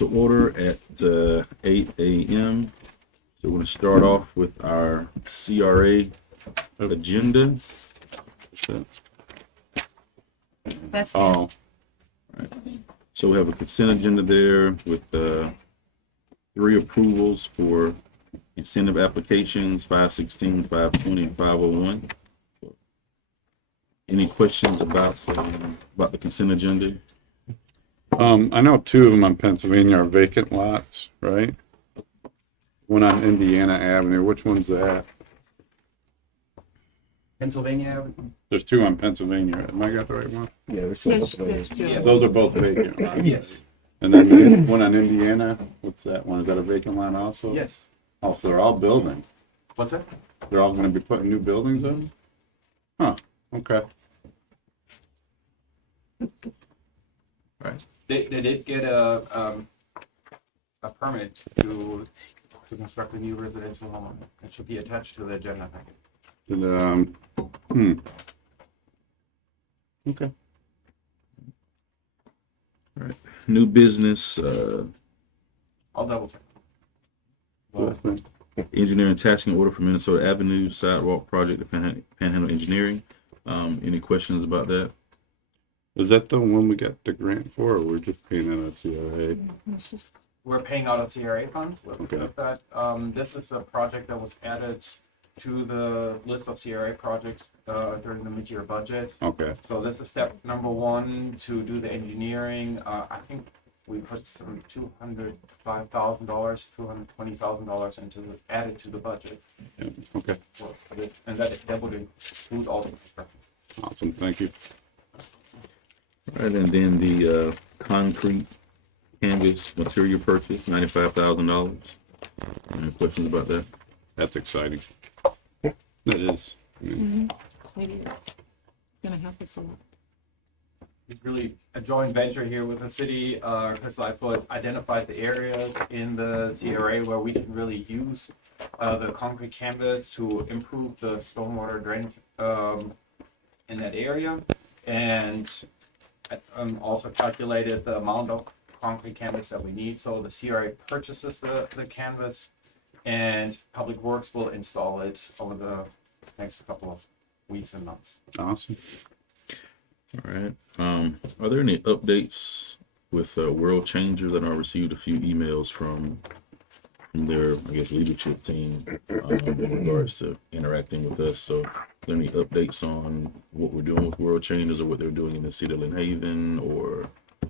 to order at 8 a.m. So we're going to start off with our CRA agenda. That's Oh, right. So we have a consent agenda there with 3 approvals for incentive applications, 516, 520, and 501. Any questions about the consent agenda? I know 2 of them on Pennsylvania are vacant lots, right? One on Indiana Avenue. Which one's that? Pennsylvania Avenue? There's 2 on Pennsylvania. Am I got the right one? Yeah, there's yes, two. yes, Yeah. Those are both vacant lots. Yes. And then the one on Indiana, what's that one? Is that a vacant lot also? Yes. Oh, so they're all building. What's that? They're all going to be putting new buildings in? Huh, okay. Right. They did get a permit to construct a new residential home. It should be attached to the agenda packet. And, Okay. All right. New business, I'll double check. engineering tasking order for Minnesota Avenue sidewalk project at Panhandle Engineering. Any questions about that? Is that the one we got the grant for, or we're just paying out of CRA? We're paying out of CRA funds with Okay. that. This is a project that was added to the list of CRA projects during the mid-year budget. Okay, So this is step number 1 to do the engineering. I think we put some $205,000, $220,000 added to the budget yeah, okay, for this, and that would include all the construction. awesome, thank you. All right, and then the concrete canvas material purchase, $95,000. Any questions about that? That's exciting. That is. it is. It's gonna help us a lot. It's really a joint venture here with the city. Chris Lightfoot identified the areas in the CRA where we can really use the concrete canvas to improve the stormwater drainage in that area, and also calculated the amount of concrete canvas that we need. So the CRA purchases the canvas, and Public Works will install it over the next couple of weeks and months. Awesome. All right. Are there any updates with World Changers? I know I received a few emails from their, I guess, leadership team in regards to interacting with us. So, are there any updates on what we're doing with World Changers or what they're doing in the city of Lynn Haven? Or I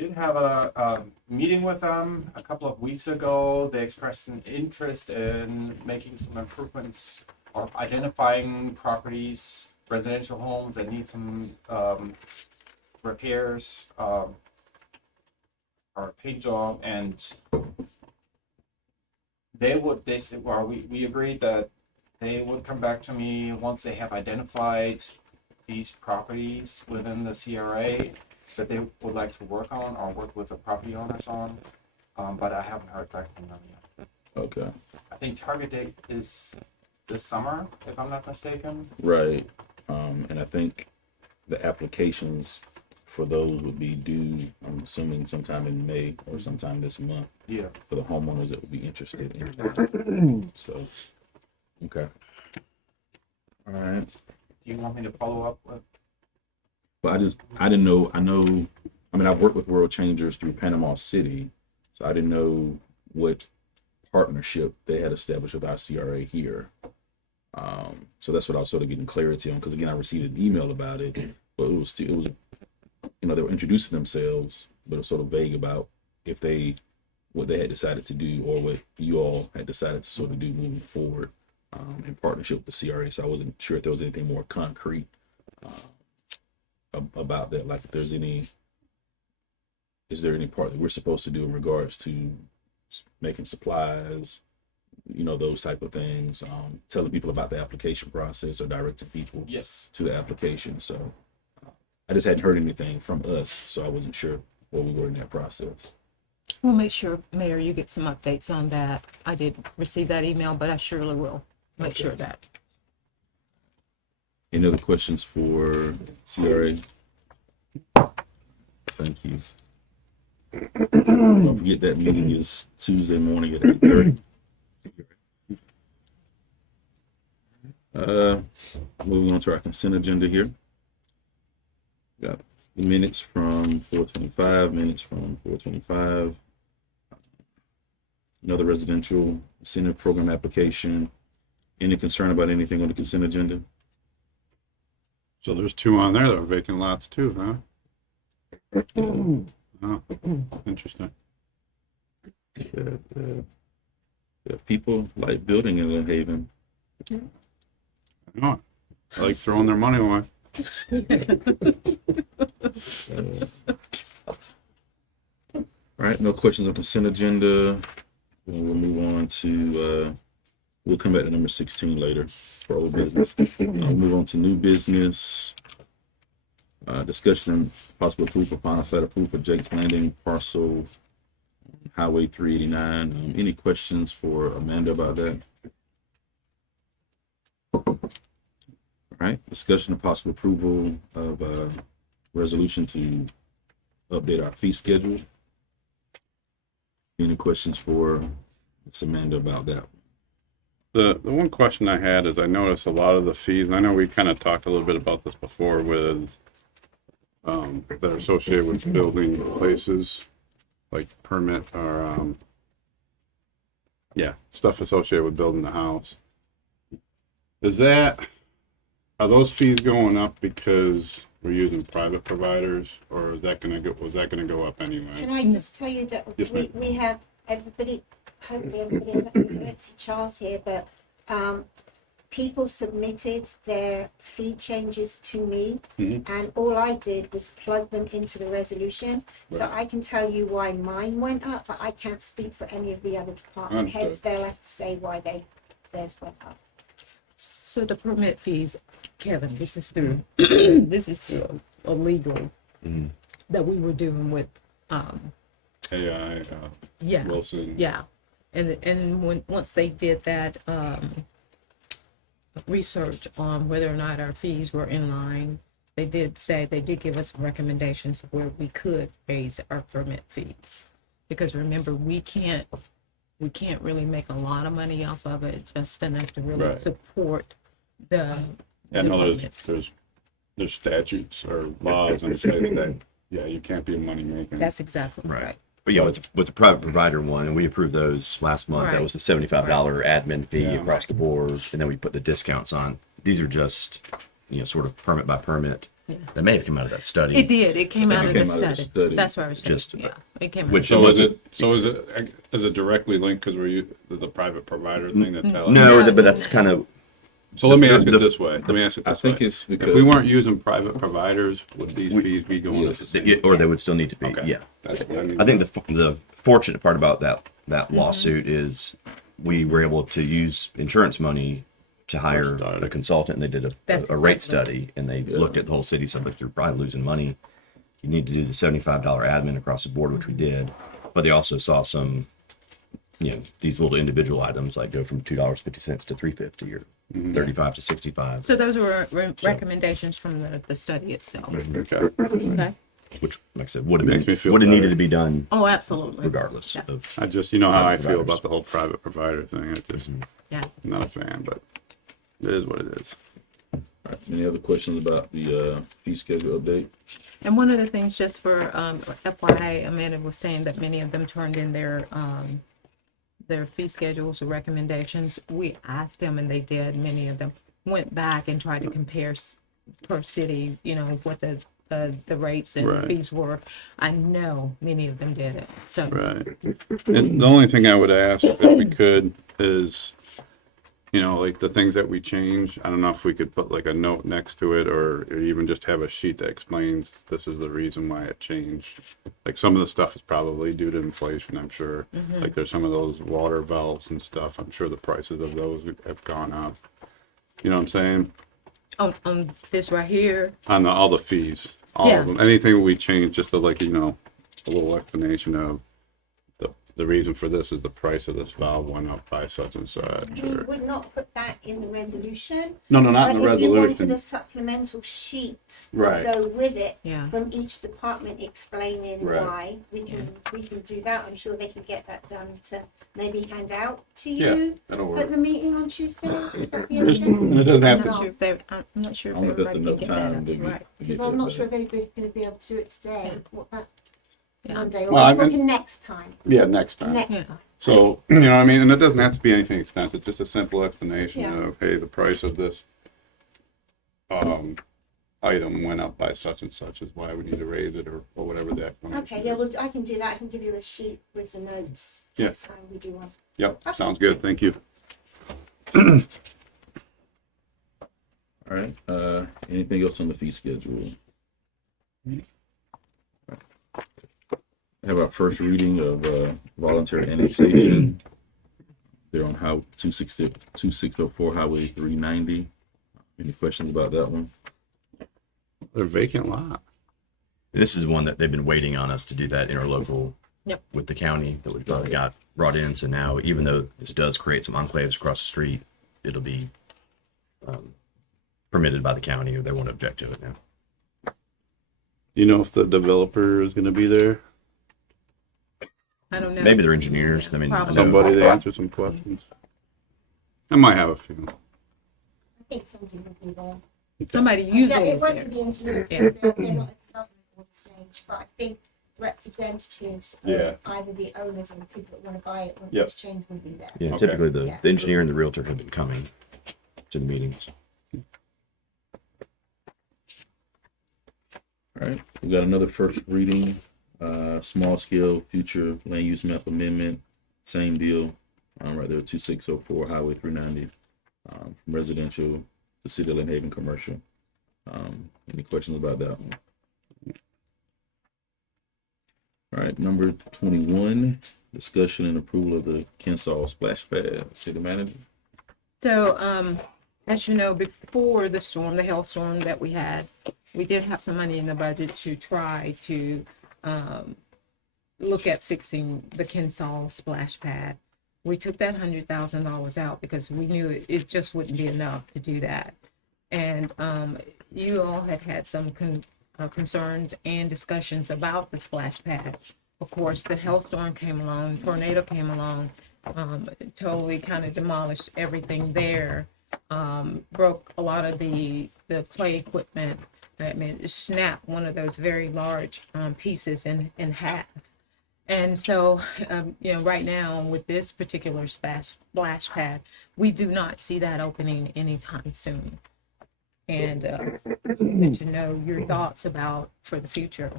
did have a meeting with them a couple of weeks ago. They expressed an interest in making some improvements or identifying properties, residential homes that need some repairs or paint job, and they said, well, we agreed that they would come back to me once they have identified these properties within the CRA that they would like to work on or work with the property owners on, but I haven't heard back from them yet. okay, I think target date is this summer, if I'm not mistaken. right. And I think the applications for those would be due, I'm assuming, sometime in May or sometime this month Yeah. for the homeowners that would be interested in that. So, okay. All right. Do you want me to follow up with? But I didn't know, I mean, I've worked with World Changers through Panama City, so I didn't know what partnership they had established with our CRA here. So that's what I was sort of getting clarity on, because again, I received an email about it, but it was, they were introducing themselves, but it was sort of vague about what they had decided to do or what you all had decided to sort of do moving forward in partnership with the CRA. So I wasn't sure if there was anything more concrete about that, like if there's is there any part that we're supposed to do in regards to making supplies, those type of things, telling people about the application process or directing people Yes. to the application. So I just hadn't heard anything from us, so I wasn't sure where we were in that process. We'll make sure, Mayor, you get some updates on that. I did receive that email, but I surely will make sure of that. Any other questions for CRA? Thank you. Don't forget that meeting is Tuesday morning at 8:30. Moving on to our consent agenda here. Got the minutes from 425, minutes from 425. Another residential incentive program application. Any concern about anything on the consent agenda? So there's 2 on there that are vacant lots too, huh? Oh, interesting. People like building in Lynn Haven. I know it. I like throwing their money away. All right, no questions on consent agenda. We'll move on to, we'll come back to number 16 later for old business. We'll move on to new business. Discussion and possible approval, final plat approval for Jake's Landing parcel, Highway 389. Any questions for Amanda about that? All right, discussion and possible approval of resolution to update our fee schedule. Any questions for Ms. Amanda about that? The one question I had is I noticed a lot of the fees, and I know we kind of talked a little bit about this before with that are associated with building places, like permit or stuff associated with building the house. Are those fees going up because we're using private providers, or was that gonna go up anyway? Can I just tell you that Yes, ma'am. we have everybody, hopefully everybody, I don't see Charles here, but people submitted their fee changes to me, and all I did was plug them into the resolution. So I can tell you why mine went up, but I can't speak for any of the other department heads. Understood. They'll have to say why theirs went up. So the permit fees, Kevin, this is through, this is through a legal that we were doing with, AI, yeah, Wilson. yeah. And once they did that, research on whether or not our fees were in line, they did give us recommendations where we could raise our permit fees. Because remember, we can't really make a lot of money off of it, just enough to really Right. support the I know permits. there's statutes or laws and states that you can't be money making. That's exactly Right. right. But yeah, with the private provider one, and we approved those last month. That Right. was the $75 admin fee Yeah. across the board, and then we put the discounts on. These are just, sort of permit by permit. Yeah. That may have come out of that study. It did. It came out of came the out of the study. study. That's what I was saying. Just- Yeah, it came out. which- of the So is it directly linked because we're the private provider thing that tells? No, No, but that's kind of So let me ask the- it this way. Let me ask it I this think way. it's If because we weren't using private providers, would these fees be going up? yes. the same? or they would still need to be. Okay. Yeah, That's what I need I think to the fortunate part about that lawsuit is we were able to use insurance money to hire study. a consultant, and they did That's a rate exactly study, and they looked at the whole city, said, look, you're probably losing money. You need to do the $75 admin across the board, which we did. But they also saw some, these little individual items like go from $2.50 to $3.50 or $35 to $65, So those were recommendations from the study itself. Okay. Okay. which, like I said, would have Makes me feel needed better. to be done Oh, absolutely. regardless Yeah. of. I just, you know how I Private feel providers. about the whole private provider thing. I just, Yeah. I'm not a fan, but it is what it is. All right, any other questions about the fee schedule update? And one of the things, just for FYI, Amanda was saying that many of them turned in their fee schedules or recommendations. We asked them, and they did. Many of them went back and tried to compare per city, what the rates and Right. fees were. I know many of them did it. So Right. And the only thing I would ask if we could is, like the things that we change, I don't know if we could put like a note next to it or even just have a sheet that explains this is the reason why it changed. Like some of the stuff is probably due to inflation, I'm sure. Like there's some of those water valves and stuff. I'm sure the prices of those have gone up. You know what I'm saying? on this right here, On all the fees, all Yeah. of them. Anything we change, just to a little explanation of the reason for this is the price of this valve went up by such and such. We Or, would not put that in the resolution. no, not in the But if you wanted resolution. a supplemental sheet Right. to go with it Yeah. from each department explaining Right. why, we can do that. I'm sure they can get that done to maybe hand out to Yeah, you that'll at the work. meeting on Tuesday. Would that be There's- okay? It doesn't I'm have not to, sure if they, I'm not sure I if don't know if that's everybody can enough get time to that, get, right. to get Because I'm that not back. sure if everybody's going to be able to do it today. What about Yeah. Monday? Or Well, I we're mean- talking next time. yeah, next time. Next Yeah. time. So, you know what I mean? And it doesn't have to be anything expensive, just a simple explanation Yeah. of, hey, the price of this item went up by such and such is why we need to raise it or whatever the explanation Okay, yeah, is. well, I can do that. I can give you a sheet with the notes Yeah. next time we do one. Yep, sounds good, thank you. All right, anything else on the fee schedule? Have our first reading of voluntary annexation. They're on how 2604 Highway 390. Any questions about that one? They're vacant lot. This is one that they've been waiting on us to do that interlocal Yep. with the county that we've got brought in. So now, even though this does create some enclaves across the street, it'll be permitted by the county, or they won't object to it now. You know if the developer is gonna be there? I don't know. Maybe they're engineers. I mean, I Probably. know- Somebody to answer some questions? I might have a few. I think somebody will be there. Somebody Yeah, usually it is won't there. be the engineer. Yeah. They're not at the development stage, but I think representatives Yeah. of either the owners or the people that want to buy it once Yep. it's changed will be there. Yeah, Okay. typically the, Yeah. the engineer and the realtor have been coming to the meetings. All right, we got another first reading, small scale future land use map amendment, same deal, right there, 2604 Highway 390, from residential to City of Lynn Haven commercial. Any questions about that one? All right, number 21, discussion and approval of the Kensal splash pad. City manager. So, as you know, before the storm, the hailstorm that we had, we did have some money in the budget to try to look at fixing the Kensal splash pad. We took that $100,000 out because we knew it just wouldn't be enough to do that. And you all had some concerns and discussions about the splash pad. Of course, the hailstorm came along, tornado came along, totally kind of demolished everything there, broke a lot of the play equipment. I mean, it snapped one of those very large pieces in half. And so, right now with this particular splash pad, we do not see that opening anytime soon. And to know your thoughts about for the future.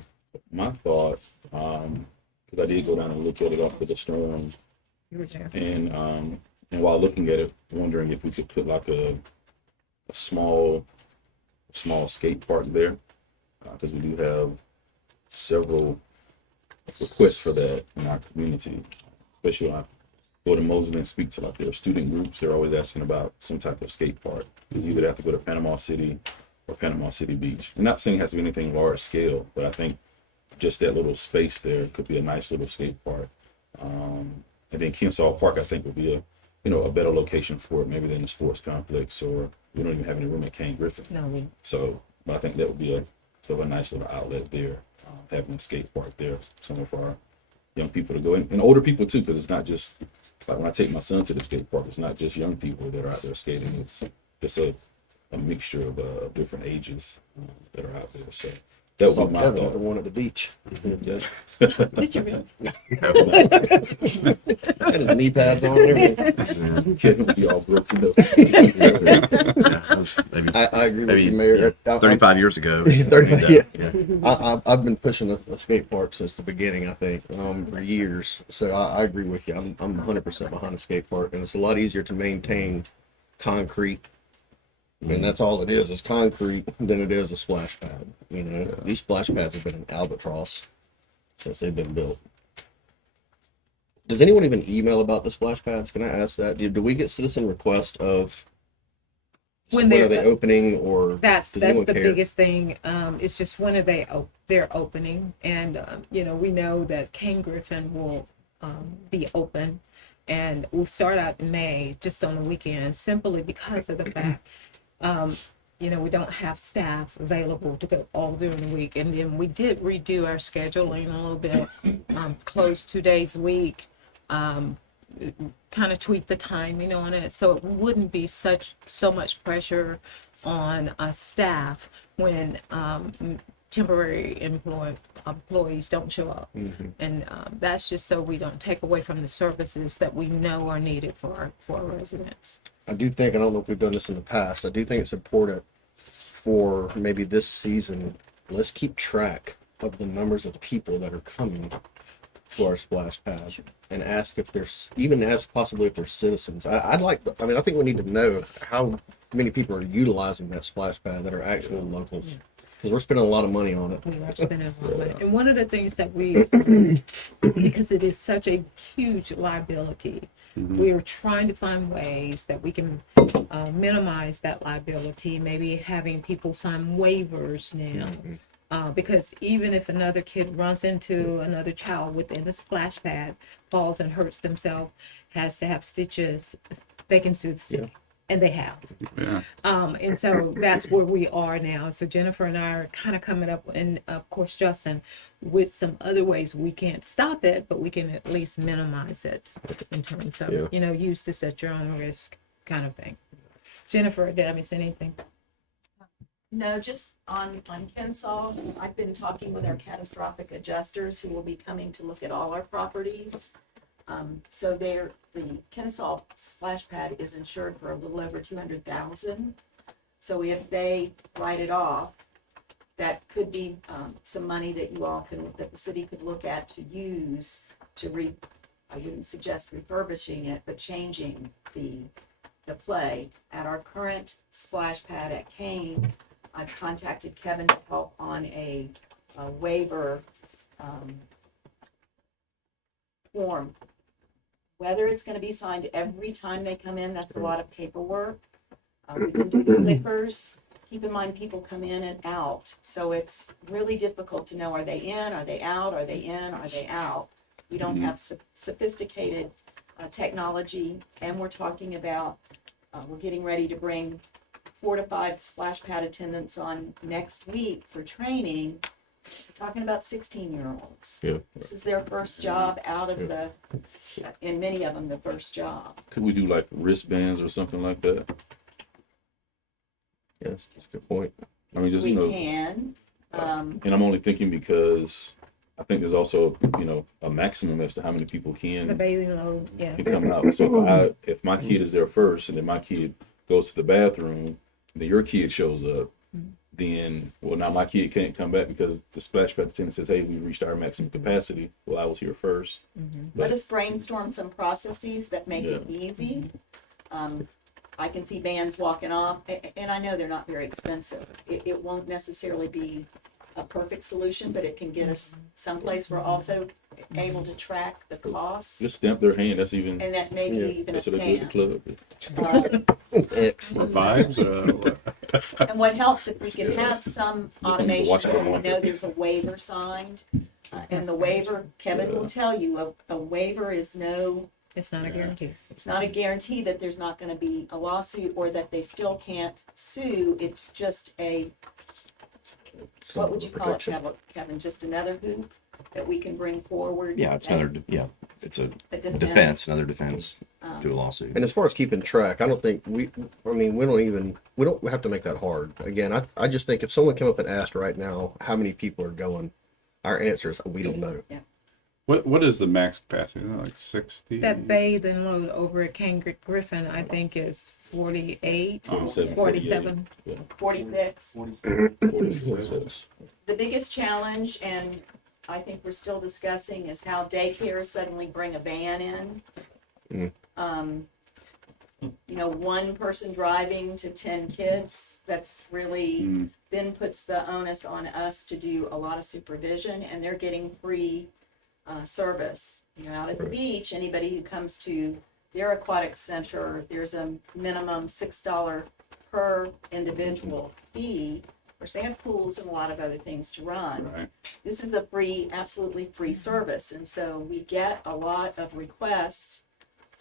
My thought, because I did go down and look at it after the storm, You were there. and while looking at it, wondering if we could put like a small skate park there, because we do have several requests for that in our community, especially when I go to Mosley and speak to like their student groups. They're always asking about some type of skate park, because you either have to go to Panama City or Panama City Beach. I'm not saying it has to be anything large scale, but I think just that little space there could be a nice little skate park. And then Kensal Park, I think, would be a better location for it, maybe than the sports complex, or we don't even have any room at King Griffin. No, So, but I think that would be a sort of a nice little outlet there, having a skate park there, some of our young people to go in, and older people too, because it's not just like when I take my son to the skate park, it's not just young people that are out there skating. It's just a mixture of different ages that are out there. So that Saw would be my Kevin at the thought. one at the beach. did you really? Had his knee pads on and everything. Kevin would be all broken up. Yeah, that was maybe I agree with Maybe, you, Mayor. I- 35 years ago. 30, Yeah. I've been pushing a skate park since the beginning, I think, for years. So I agree with you. I'm 100% behind a skate park, and it's a lot easier to maintain concrete. And that's all it is concrete than it is a splash pad. You know, these splash pads have been an albatross since they've been built. Does anyone even email about the splash pads? Can I ask that? Do we get citizen request of When when are they're- they opening, or That's does the anyone care? biggest thing. It's just when are they're opening, and we know that King Griffin will be open. And we'll start out in May, just on the weekends, simply because of the fact, we don't have staff available to go all during the week. And then we did redo our scheduling a little bit, close 2 days a week, kind of tweak the timing on it so it wouldn't be so much pressure on staff when temporary employees don't show up. And that's just so we don't take away from the services that we know are needed for our residents. I do think, I don't know if we've done this in the past, I do think it's important for maybe this season, let's keep track of the numbers of people that are coming to our splash pad and ask if there's, even ask possibly if they're citizens. I think we need to know how many people are utilizing that splash pad that are actual locals. Because we're spending a lot of money on it. We are spending a lot of money. And one of the things that we, because it is such a huge liability, we are trying to find ways that we can minimize that liability, maybe having people sign waivers now. Because even if another kid runs into another child within the splash pad, falls and hurts themselves, has to have stitches, they can sue the city. And they have. Yeah. And so that's where we are now. So Jennifer and I are kind of coming up, and of course Justin, with some other ways we can't stop it, but we can at least minimize it in terms of, use this at your own risk kind of thing. Jennifer, did I miss anything? No, just on Kensaw, I've been talking with our catastrophic adjusters who will be coming to look at all our properties. So the Kensaw splash pad is insured for a little over 200,000. So if they write it off, that could be some money that that the city could look at to use to I wouldn't suggest refurbishing it, but changing the play. At our current splash pad at Kane, I've contacted Kevin to help on a waiver form. Whether it's going to be signed every time they come in, that's a lot of paperwork. We can do clippers. Keep in mind, people come in and out. So it's really difficult to know, are they in, are they out, are they in, are they out? We don't have sophisticated technology, and we're talking about, we're getting ready to bring 4 to 5 splash pad attendants on next week for training. We're talking about 16-year-olds. Yeah. This is their first job out of and many of them, the first job. Could we do like wristbands or something like that? Yes, that's a good point. I mean, just, We can. and I'm only thinking because I think there's also, a maximum as to how many people The can bathing load, yeah. come out. So if my kid is there first and then my kid goes to the bathroom, then your kid shows up, then, now my kid can't come back because the splash pad attendant says, hey, we reached our maximum capacity. Well, I was here first. Let us brainstorm some processes that make it easy. I can see bands walking off, and I know they're not very expensive. It won't necessarily be a perfect solution, but it can get us someplace. We're also able to track the costs, Just stamp their hand. That's even, and that maybe even a that's what they do at the stamp. club. Excellent. Vibes. And what helps if we can have some Just need to automation watch it where we more. know there's a waiver signed. And the waiver, Kevin will tell you, a waiver is It's not a guarantee. it's not a guarantee that there's not gonna be a lawsuit or that they still can't sue. It's just what would you call it, Kevin? Just another hoop that we can bring forward? Yeah, it's it's a a defense, another defense to a lawsuit. And as far as keeping track, I don't think we don't have to make that hard. Again, I just think if someone came up and asked right now how many people are going, our answer is we don't know. What is the max capacity? Is it like 60? That bathing load over at King Griffin, I think, is 48, 47. 46. 46. The biggest challenge, and I think we're still discussing, is how daycare suddenly bring a van in. One person driving to 10 kids, that's really then puts the onus on us to do a lot of supervision, and they're getting free service. Out at the beach, anybody who comes to their aquatic center, there's a minimum $6 per individual fee, Whereas they have pools and a lot of other things to run. Right. This is a free, absolutely free service, and so we get a lot of requests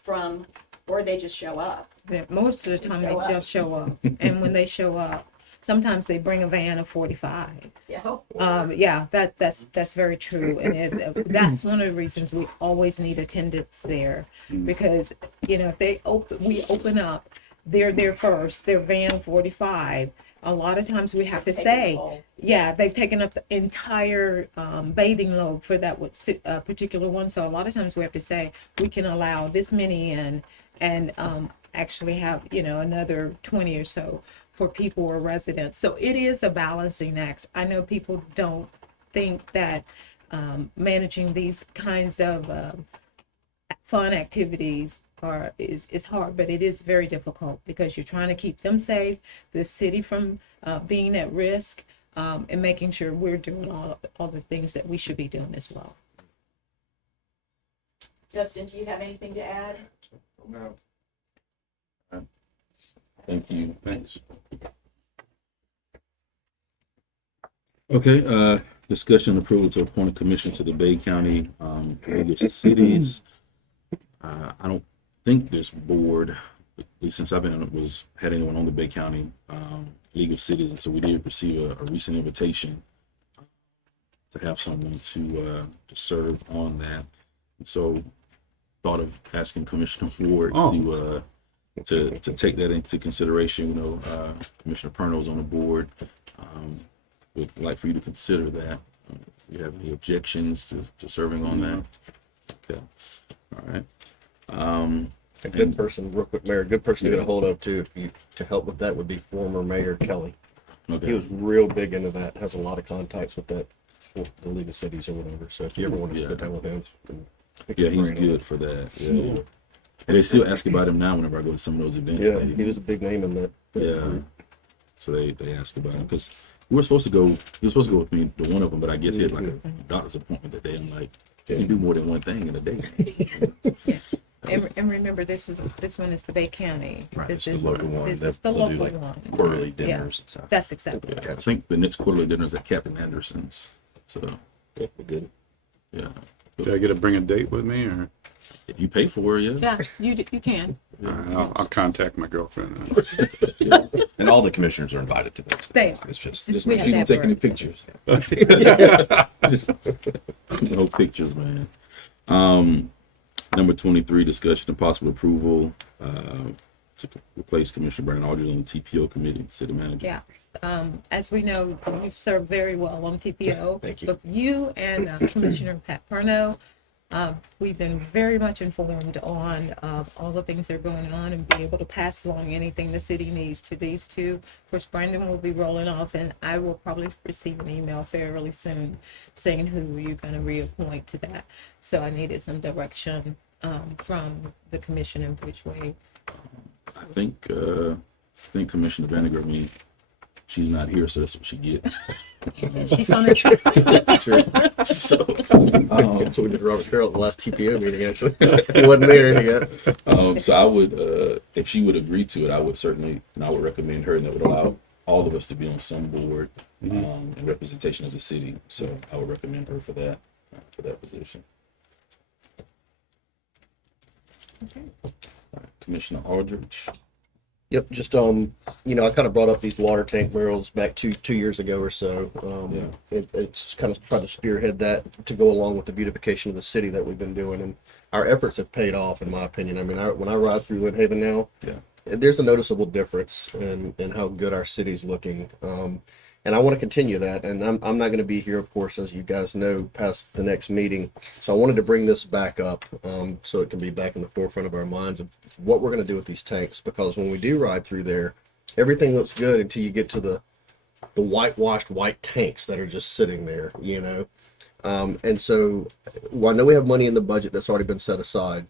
from, or they just show up. Most of the time, they Show up. just show up, and when they show up, sometimes they bring a van of 45. Yeah. Yeah, that's very true, and that's one of the reasons we always need attendance there, because if we open up, they're there first, their van 45. A lot of times we have to Taking say, the whole- yeah, they've taken up the entire bathing load for that particular one. So a lot of times we have to say we can allow this many in, and actually have another 20 or so for people or residents. So it is a balancing act. I know people don't think that managing these kinds of fun activities is hard, but it is very difficult because you're trying to keep them safe, the city from being at risk, and making sure we're doing all the things that we should be doing as well. Justin, do you have anything to add? Thank you. Thanks. Okay, discussion and approval to appoint a commission to the Bay County League of Cities. I don't think this board, at least since I've been on it, had anyone on the Bay County League of Cities, and so we did receive a recent invitation to have someone to serve on that. And so, thought of asking Commissioner Ward to take that into consideration. Commissioner Pernell's on the board. Would like for you to consider that. You have any objections to serving on that? Okay. All right. A good person, real quick, Mayor, good person to get a hold of too, to help with that would be former Mayor Kelly. Okay. He was real big into that, has a lot of contacts with that, for the League of Cities or whatever. So if you ever want to sit down with him. and pick Yeah, his he's brain on good for that. Yeah. And they still ask about him now whenever I go to some of those events. it. Yeah, he was a big name in that. Yeah. group. So they ask about him because we were supposed to go. He was supposed to go with me to one of them, but I guess he had like a doctor's appointment that day. I'm like, you can do more than one thing in a day. And remember, this one is the Bay County. Right, This it's is the local one. This They'll- is the they'll do, local like, one. Quarterly Yeah. dinners and stuff. That's exactly Yeah, right. I think the next quarterly dinner is at Captain Anderson's. So Yeah, good. yeah, Did I get to bring a date with me, or if you pay for it, yeah. Yeah, you can. I'll contact my girlfriend. And all the commissioners are invited to those. They things. are. It's just Just we have to People have taking the representatives. pictures. Just no pictures, man. Number 23, discussion and possible approval to replace Commissioner Brandon Aldridge on the TPO committee, city manager. Yeah. As we know, you've served very well on TPO. Thank you. Both you and Commissioner Pat Perno. We've been very much informed on all the things that are going on and be able to pass along anything the city needs to these two. Of course, Brandon will be rolling off, and I will probably receive an email fairly soon saying who you're going to reappoint to that. So I needed some direction from the commission in which way. I think Commissioner Vandergrift, she's not here, so that's what she gets. She's on the trip. So, That's what we did Robert Carroll at the last TPO meeting, actually. He wasn't there yet. so I would, if she would agree to it, I would certainly, and I would recommend her, and that would allow all of us to be on some board in representation of the city. So I would recommend her for that position. Okay. Commissioner Aldridge. Yep, just I kind of brought up these water tank murals back two years ago or so. It's kind of tried to spearhead that to go along with the beautification of the city that we've been doing, and our efforts have paid off, in my opinion. I mean, when I ride through Woodhaven now, there's a noticeable difference in how good our city's looking. And I want to continue that. And I'm not going to be here, of course, as you guys know, past the next meeting. So I wanted to bring this back up so it can be back in the forefront of our minds of what we're going to do with these tanks. Because when we do ride through there, everything looks good until you get to the whitewashed white tanks that are just sitting there, And so I know we have money in the budget that's already been set aside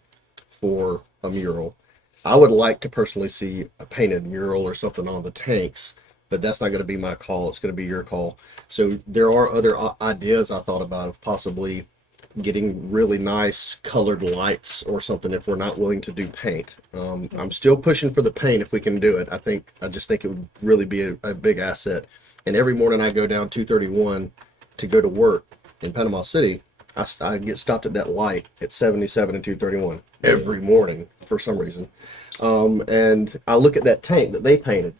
for a mural. I would like to personally see a painted mural or something on the tanks. But that's not going to be my call. It's going to be your call. So there are other ideas I thought about of possibly getting really nice colored lights or something if we're not willing to do paint. I'm still pushing for the paint if we can do it. I just think it would really be a big asset And every morning I go down 231 to go to work in Panama City, I get stopped at that light at 77 and 231 every morning for some reason. And I look at that tank that they painted,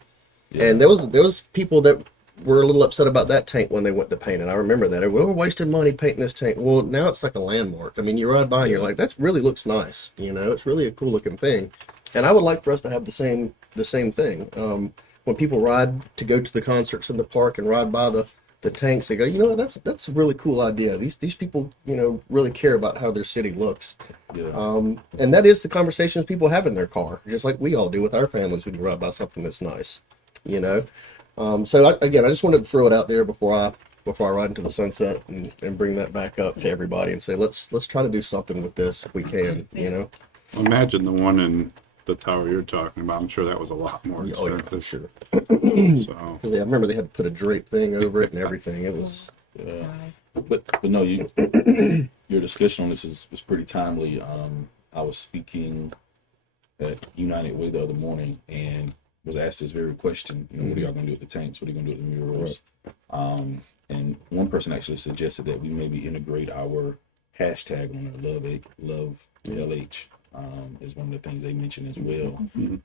and there was people that were a little upset about that tank when they went to paint it. I remember that. We're wasting money painting this tank. Well, now it's like a landmark. I mean, you ride by and you're like, that really looks nice. You know, it's really a cool looking thing. And I would like for us to have the same thing. When people ride to go to the concerts in the park and ride by the tanks, they go, you know, that's a really cool idea. These people, you know, really care about how their city looks. Yeah. And that is the conversations people have in their car, just like we all do with our families when you ride by something that's nice, you know. I just wanted to throw it out there before I ride into the sunset and bring that back up to everybody and say let's try to do something with this if we can, you know. Imagine the one in the tower you're talking about. I'm sure that was a lot more Oh yeah, for expensive. sure. So, 'Cause I remember they had to put a drape thing over it and everything. It was But no, you your discussion on this is pretty timely. I was speaking at United Way the other morning and was asked this very question. You know, what are y'all gonna do with the tanks? What are you gonna do with the murals? And one person actually suggested that we maybe integrate our hashtag on there, love LH. Is one of the things they mentioned as well.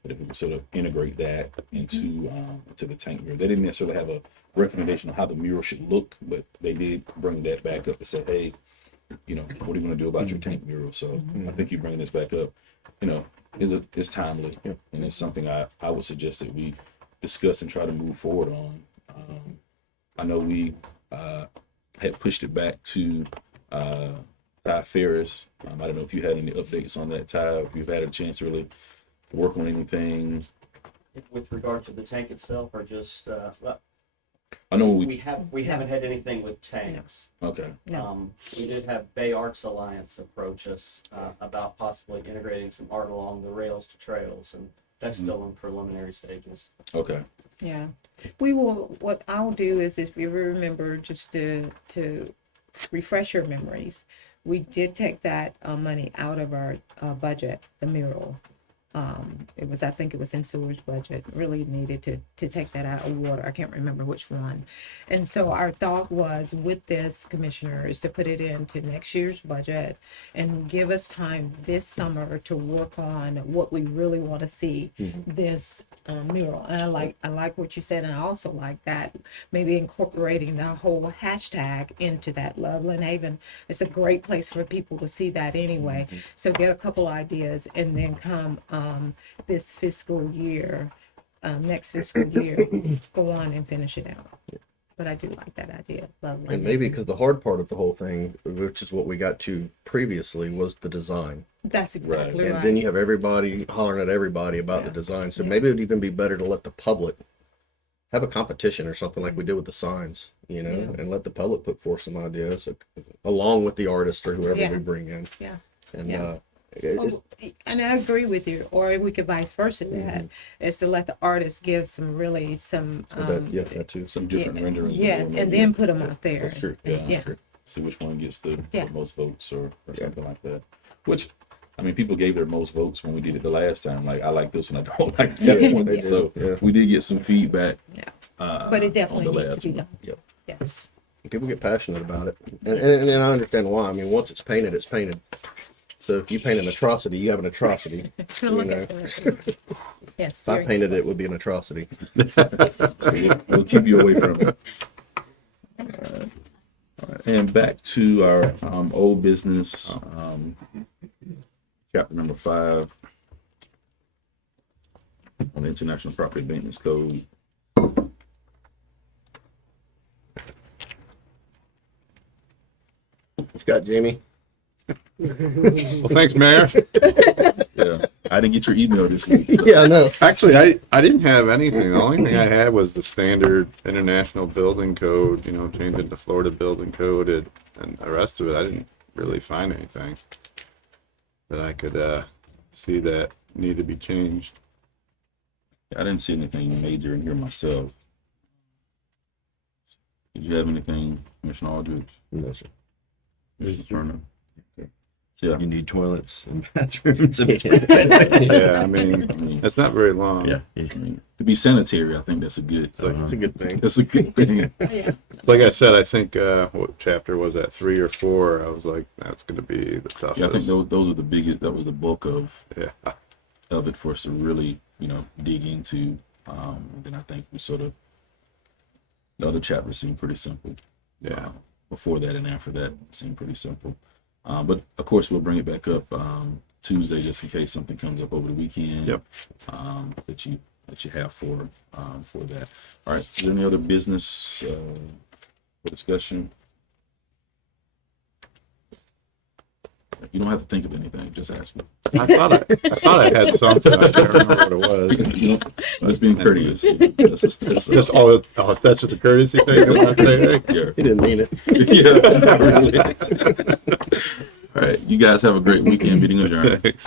But if we could sort of integrate that into the tank mural, they didn't necessarily have a recommendation on how the mural should look, but they did bring that back up and say, hey, you know, what are you going to do about your tank mural? So I think you bringing this back up, you know, is timely, and it's something I would suggest that we discuss and try to move forward on. I know we had pushed it back to Ty Ferris. I don't know if you had any updates on that, Ty. If you've had a chance to really work on anything. With regard to the tank itself, or just, well, I know we haven't had anything with tanks. Okay. No. We did have Bay Arts Alliance approach us about possibly integrating some art along the rails to trails, and that's still in preliminary stages. Okay. Yeah, we will, what I'll do is if you remember, just to refresh your memories, we did take that money out of our budget, the mural. I think it was in sewer's budget, really needed to take that out of water. I can't remember which one. And so our thought was with this, Commissioner, is to put it into next year's budget and give us time this summer to work on what we really want to see this mural. And I like what you said, and I also like that maybe incorporating the whole hashtag into that Loveland Haven. It's a great place for people to see that anyway. So get a couple ideas and then come this fiscal year, next fiscal year, go on and finish it out. But I do like that idea. Loveland. and maybe because the hard part of the whole thing, which is what we got to previously, was the design. That's exactly And right. then you have everybody hollering at everybody about the design. So maybe it would even be better to let the public have a competition or something like we did with the signs, you know, and let the public put forth some ideas along with the artist or whoever we bring in. Yeah. And Yeah. it's, And I agree with you, or we could vice versa that, is to let the artists give some that too. Some different renderings. yeah, or maybe- and then put them out there. That's true. Yeah, Yeah. that's true. See which one gets the Yeah. most votes or something like that. Which, I mean, people gave their most votes when we did it the last time. Like, I like this one, I don't like the other one. They did, So yeah. we did get some feedback. Yeah. But But it definitely needs to be done. Yep. Yes. People get passionate about it, and I understand why. I mean, once it's painted, it's painted. So if you paint an atrocity, you have an atrocity. Look know. at that. Yes. If I very painted it, it would be an atrocity. So we'll keep you away from it. And back to our old business, chapter number 5 on the International Property Maintenance Code. What you got, Jamie? well, thanks, Mayor. Yeah, I didn't get your email this week. Yeah, I know. Actually, I didn't have anything. The only thing I had was the standard international building code, you know, changing to Florida building code, and the rest of it, I didn't really find anything that I could see that need to be changed. I didn't see anything major in here myself. Did you have anything, Commissioner Aldridge? No, sir. Mr. Turner? Okay. Yeah. You need toilets and bathrooms. And Yeah, I mean, it's not very long. yeah. I mean, to be sanitary, I think that's a good. It's a good thing. That's a good thing. Like I said, I think, what chapter was that, 3 or 4? I was like, that's gonna be the toughest. Yeah, I think those are the biggest. That was the bulk of Yeah. it for us to really, dig into. Then I think we sort of the other chapters seemed pretty simple. Yeah. Before that and after that seemed pretty simple. But of course, we'll bring it back up Tuesday just in case something comes up over the weekend. Yep. That you have for that. All right. Is there any other business for discussion? You don't have to think of anything. Just ask me. I thought I had something. I can't remember what it was. I'm just being courteous. That's Just that's just a courtesy thing. I'm not saying, hey, yeah. He didn't mean it. Yeah. All right. You guys have a great weekend. Meeting adjourned. thanks.